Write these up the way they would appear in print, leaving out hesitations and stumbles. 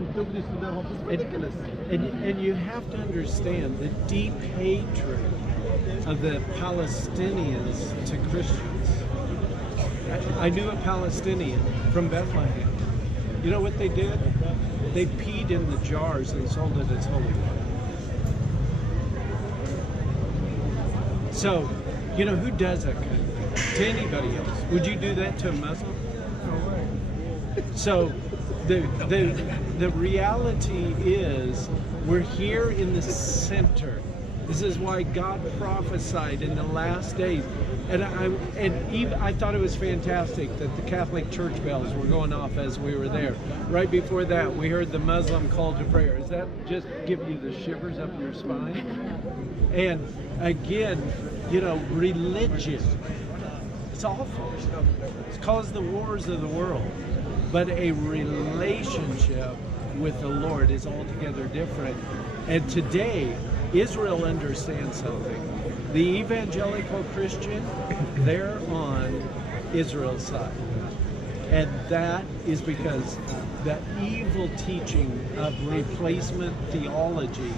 and took this to their home. It's ridiculous. And you have to understand the deep hatred of the Palestinians to Christians. I knew a Palestinian from Bethlehem. You know what they did? They peed in the jars and sold it as holy water. So, you know, who does that kind of thing? To anybody else. Would you do that to a Muslim? No way. So, the reality is we're here in the center. This is why God prophesied in the last days. And I thought it was fantastic that the Catholic church bells were going off as we were there. Right before that, we heard the Muslim call to prayer. Does that just give you the shivers up your spine? And again, you know, religion, it's awful. It's caused the wars of the world. But a relationship with the Lord is altogether different. And today, Israel understands something. The evangelical Christian, they're on Israel's side. And that is because the evil teaching of replacement theology,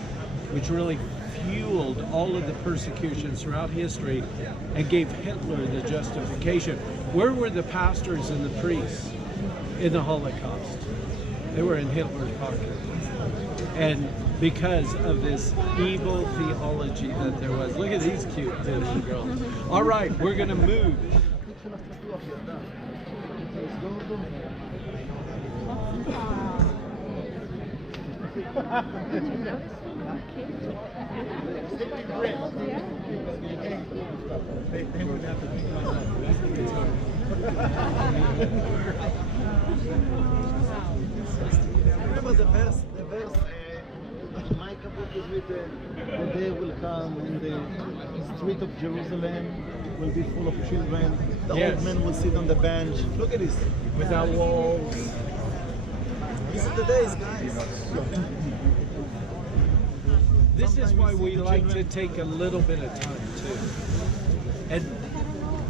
which really fueled all of the persecutions throughout history and gave Hitler the justification. Where were the pastors and the priests in the Holocaust? They were in Hitler's pocket. And because of this evil theology that there was. Look at these cute little girls. All right, we're going to move. Remember the verse, Micah book is written, the day will come and the street of Jerusalem will be full of children. The old men will sit on the bench. Look at this. Without walls. These are the days, guys. This is why we like to take a little bit of time too. And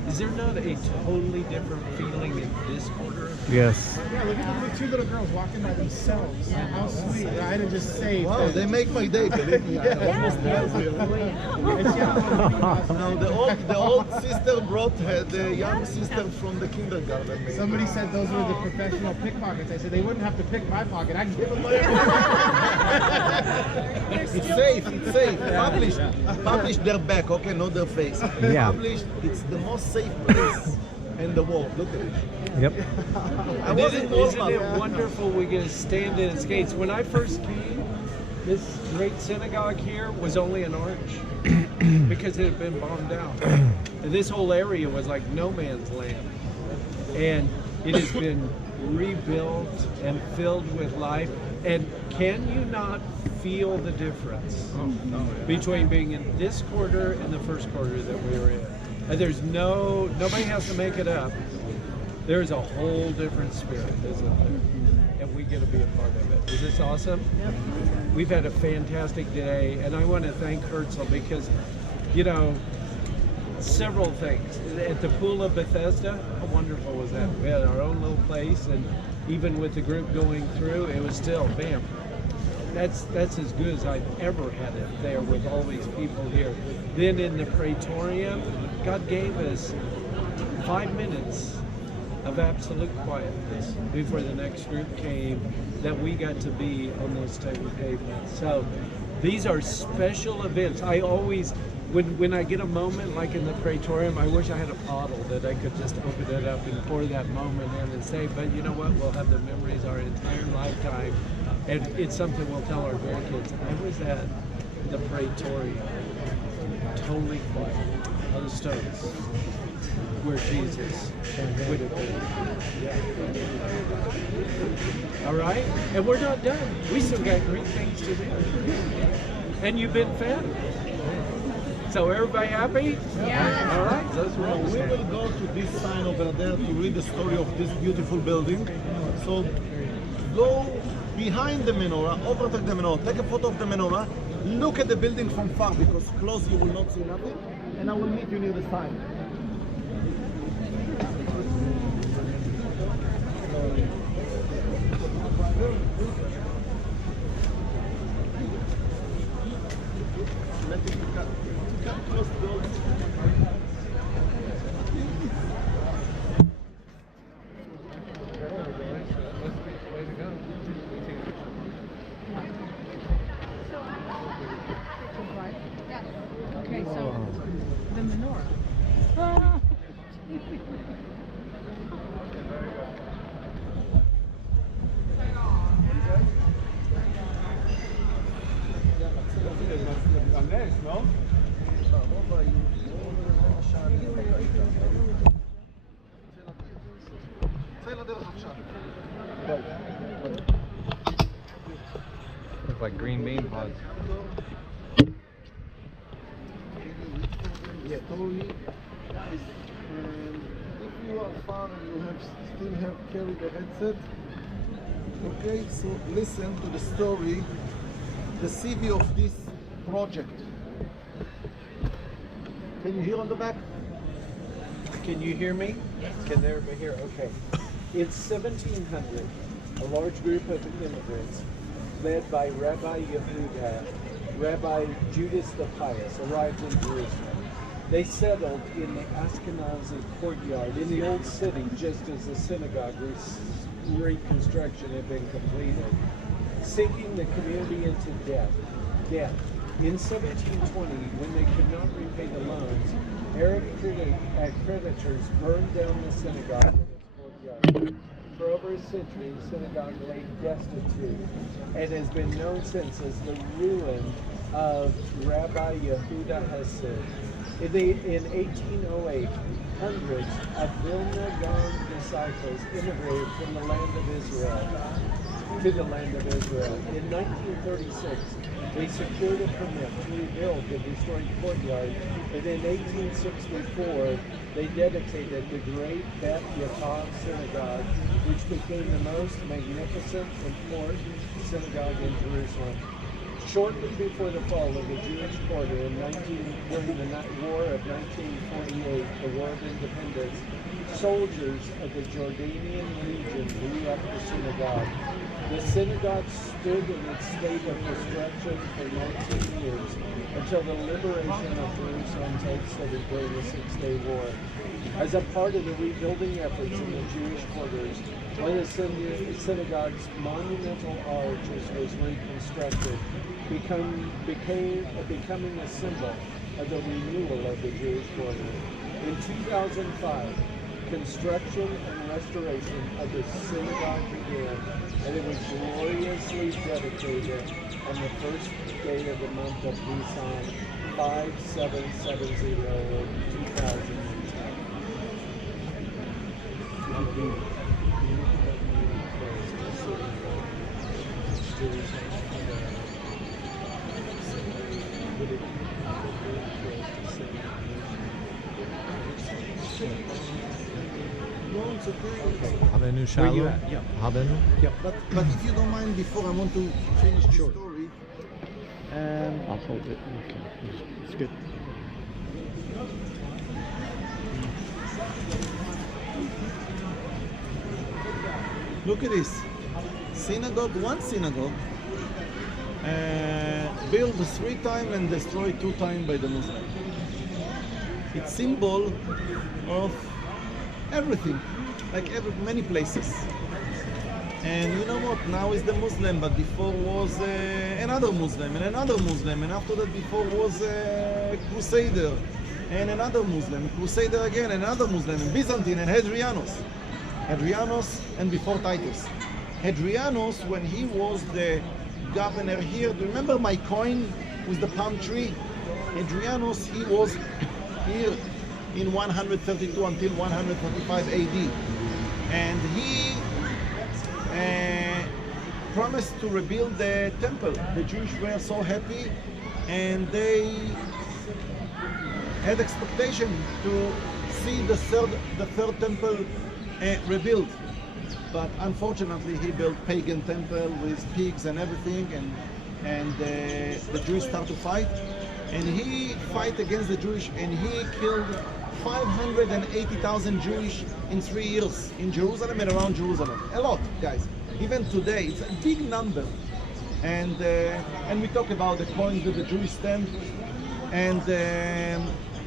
is there not a totally different feeling in this quarter? Yes. Yeah, look at the two little girls walking by themselves. How sweet. I had to just say. Wow, they make my day, believe me. I almost No, the old sister brought the young sister from the kindergarten. Somebody said those were the professional pickpockets. I said they wouldn't have to pick my pocket. I'd give them my It's safe, it's safe. Publish their back, okay, not their face. Yeah. Published, it's the most safe place in the world. Look at it. Yep. I wasn't Isn't it wonderful we get to stand in its gates? When I first came, this great synagogue here was only an arch because it had been bombed out. And this whole area was like no man's land. And it has been rebuilt and filled with life. And can you not feel the difference between being in this quarter and the first quarter that we were in? And there's nobody has to make it up. There's a whole different spirit, isn't there? And we get to be a part of it. Is this awesome? Yep. We've had a fantastic day, and I want to thank Herzl because, you know, several things. At the Pool of Bethesda, how wonderful was that? We had our own little place, and even with the group going through, it was still, bam. That's as good as I've ever had it there with all these people here. Then in the Praetorium, God gave us 5 minutes of absolute quietness before the next group came that we got to be on those type of pavements. So these are special events. I always, when I get a moment like in the Praetorium, I wish I had a bottle that I could just open it up and pour that moment in and say, but you know what, we'll have the memories our entire lifetime. And it's something we'll tell our grandkids. I was at the Praetorium, totally quiet, on the stones, where Jesus would have been. Yeah. All right? And we're not done. We still got great things to do. And you've been fed. So everybody happy? Yeah. All right, let's roll. We will go to this sign over there to read the story of this beautiful building. So go behind the menorah, overtake the menorah, take a photo of the menorah, look at the building from far because close you will not see nothing, and I will meet you near the sign. like green bean pods. Story. And if you are far and you still have carried the headset, okay, so listen to the story, the CV of this project. Can you hear on the back? Can you hear me? Can everybody hear? Okay. It's 1700. A large group of immigrants, led by Rabbi Yehuda, Rabbi Judas the Pious, arrived in Jerusalem. They settled in the Ashkenazi courtyard in the old city just as the synagogue reconstruction had been completed, sinking the community into debt. In 1720, when they could not repay the loans, Arab creditors burned down the synagogue and its courtyard. For over a century, the synagogue lay destitute and has been known since as the ruin of Rabbi Yehuda Hasid. In 1808, hundreds of Vilna Gaon disciples immigrated from the land of Israel to the land of Israel. In 1936, they secured a permit to rebuild the destroyed courtyard, and in 1864, they dedicated the great Bet Yaakov synagogue, which became the most magnificent and important synagogue in Jerusalem. Shortly before the fall of the Jewish quarter during the War of 1948, the War of Independence, soldiers of the Jordanian Legion blew up the synagogue. The synagogue stood in its state of destruction for 19 years until the liberation of Jerusalem's old city during the Six-Day War. As a part of the rebuilding efforts in the Jewish quarters, one of the synagogue's monumental arches was reconstructed, becoming a symbol of the renewal of the Jewish quarter. In 2005, construction and restoration of the synagogue began, and it was gloriously dedicated on the first day of the month of Nisan, 5770 of 2010. Habenu Shalom. Habenu. But if you don't mind, before I want to finish the story. I'll hold it. Okay. It's good. Look at this. One synagogue, built 3 times and destroyed 2 times by the Muslims. It's symbol of everything, like many places. And you know what? Now is the Muslim, but before was another Muslim and another Muslim, and after that before was a Crusader and another Muslim, Crusader again, another Muslim, and Byzantine and Hadrianus, and before Titus. Hadrianus, when he was the governor here, do you remember my coin with the palm tree? Hadrianus, he was here in 132 until 135 AD, and he promised to rebuild the temple. The Jews were so happy, and they had expectation to see the third temple rebuilt. But unfortunately, he built pagan temple with pigs and everything, and the Jews start to fight, and he fight against the Jewish, and he killed 580,000 Jewish in 3 years in Jerusalem and around Jerusalem. A lot, guys. Even today, it's a big number. And we talk about the coins that the Jewish stamp, and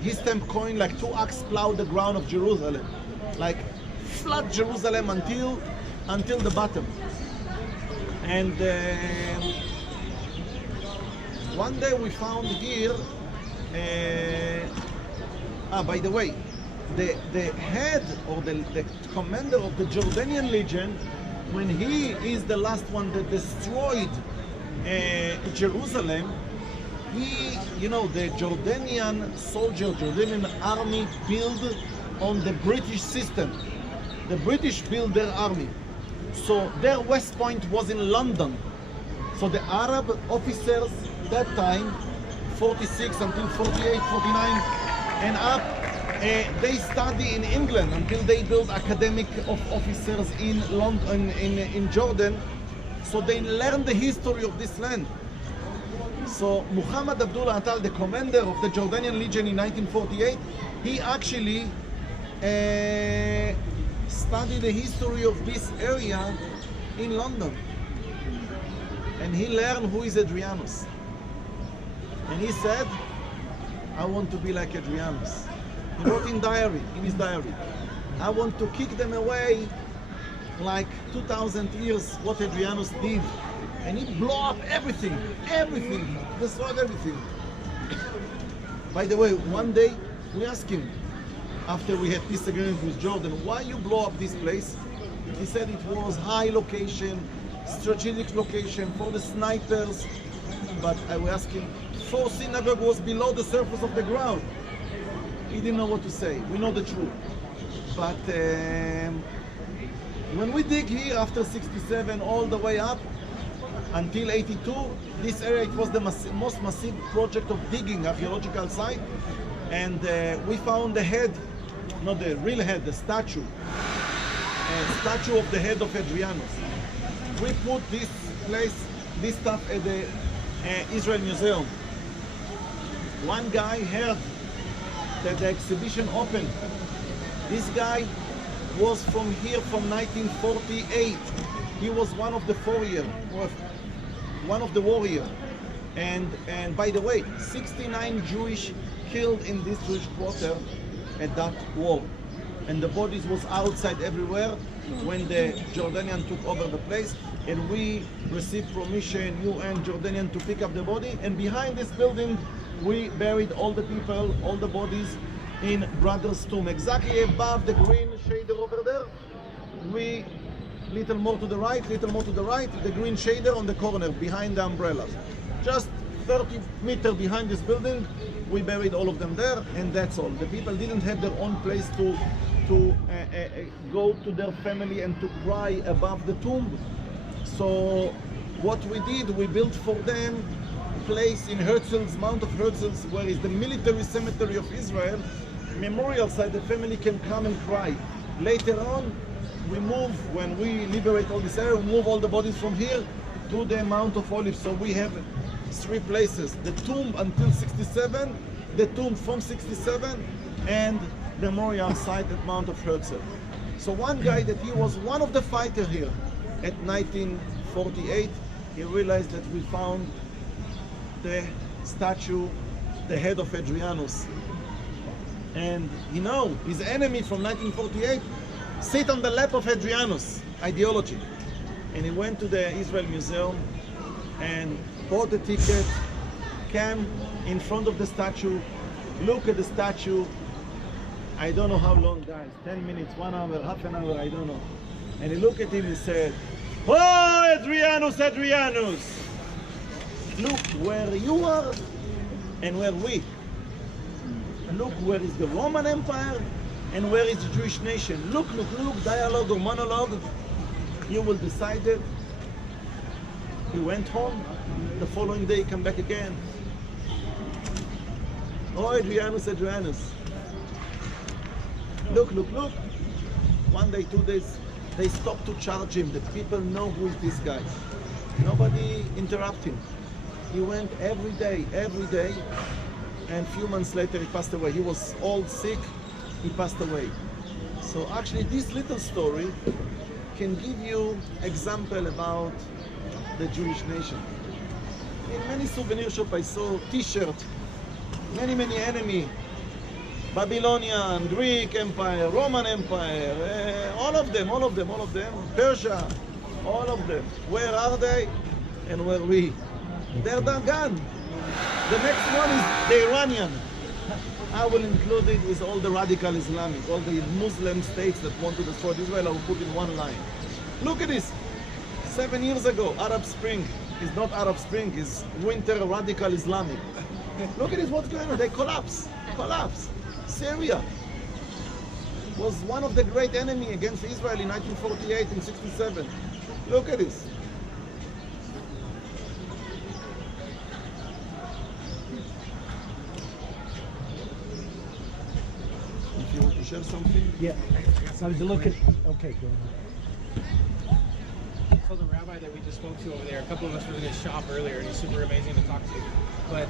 he stamped coin like 2 ox plowed the ground of Jerusalem, like flat Jerusalem until the bottom. And one day we found here. By the way, the head or the commander of the Jordanian Legion, when he is the last one that destroyed Jerusalem, the Jordanian soldier, Jordanian army built on the British system. The British built their army. So their West Point was in London. So the Arab officers that time, 46 until 48, 49, and up, they study in England until they build academic of officers in London, in Jordan. So they learn the history of this land. So Muhammad Abdullah Atal, the commander of the Jordanian Legion in 1948, he actually studied the history of this area in London. And he learned who is Adrianus. And he said, I want to be like Adrianus. He wrote in his diary, I want to kick them away like 2,000 years what Adrianus did. And he blew up everything, destroyed everything. By the way, one day we asked him, after we had disagreement with Jordan, why you blow up this place? He said it was high location, strategic location for the snipers. But I will ask him, Synagogue was below the surface of the ground. He didn't know what to say. We know the truth. But when we dig here after 67 all the way up until 82, this area, it was the most massive project of digging archaeological site. And we found the head, not the real head, the statue. Statue of the head of Adrianus. We put this stuff at the Israel Museum. One guy heard that the exhibition opened. This guy was from here from 1948. He was one of the warriors. And by the way, 69 Jewish killed in this Jewish quarter at that war. And the bodies was outside everywhere when the Jordanian took over the place. And we received permission, UN, Jordanian, to pick up the body. And behind this building, we buried all the people, all the bodies in Brothers' Tomb. Exactly above the green shader over there. We, little more to the right, the green shader on the corner behind the umbrellas. Just 30 meters behind this building, we buried all of them there, and that's all. The people didn't have their own place to go to their family and to cry above the tomb. So what we did, we built for them a place in Herzl's, Mount of Herzl's, where is the military cemetery of Israel, memorial site. The family can come and cry. Later on, we move, when we liberate all this area, we move all the bodies from here to the Mount of Olives. So we have 3 places: the tomb until 67, the tomb from 67, and the memorial site at Mount of Herzl. So one guy that he was one of the fighters here at 1948, he realized that we found the statue, the head of Adrianus. And you know, his enemy from 1948 sit on the lap of Adrianus ideology. And he went to the Israel Museum and bought a ticket, came in front of the statue, look at the statue. I don't know how long, guys, 10 minutes, 1 hour, half an hour, I don't know. And he looked at him and said, "Oh, Adrianus, Adrianus, look where you are and where we. Look where is the Roman Empire and where is the Jewish nation. Look, dialogue or monologue. You will decide it." He went home. The following day, he came back again. "Oh, Adrianus, Adrianus. Look. 1 day, 2 days, they stopped to charge him. The people know who is this guy. Nobody interrupted him. He went every day, and a few months later he passed away. He was old, sick, he passed away. So actually this little story can give you example about the Jewish nation. In many souvenir shops I saw t-shirt, many enemy. Babylonian, Greek Empire, Roman Empire, all of them, Persia, all of them. Where are they and where we? They're gone. The next one is the Iranian. I will include it with all the radical Islamic, all the Muslim states that want to destroy Israel. I will put in one line. Look at this. 7 years ago, Arab Spring is not Arab Spring, it's winter radical Islamic. Look at this, what's going on? They collapse. Syria was one of the great enemy against Israel in 1948 and 67. Look at this. share something? Yeah. I was looking. Okay, go ahead. So the rabbi that we just spoke to over there, a couple of us were in his shop earlier, and he's super amazing to talk to. But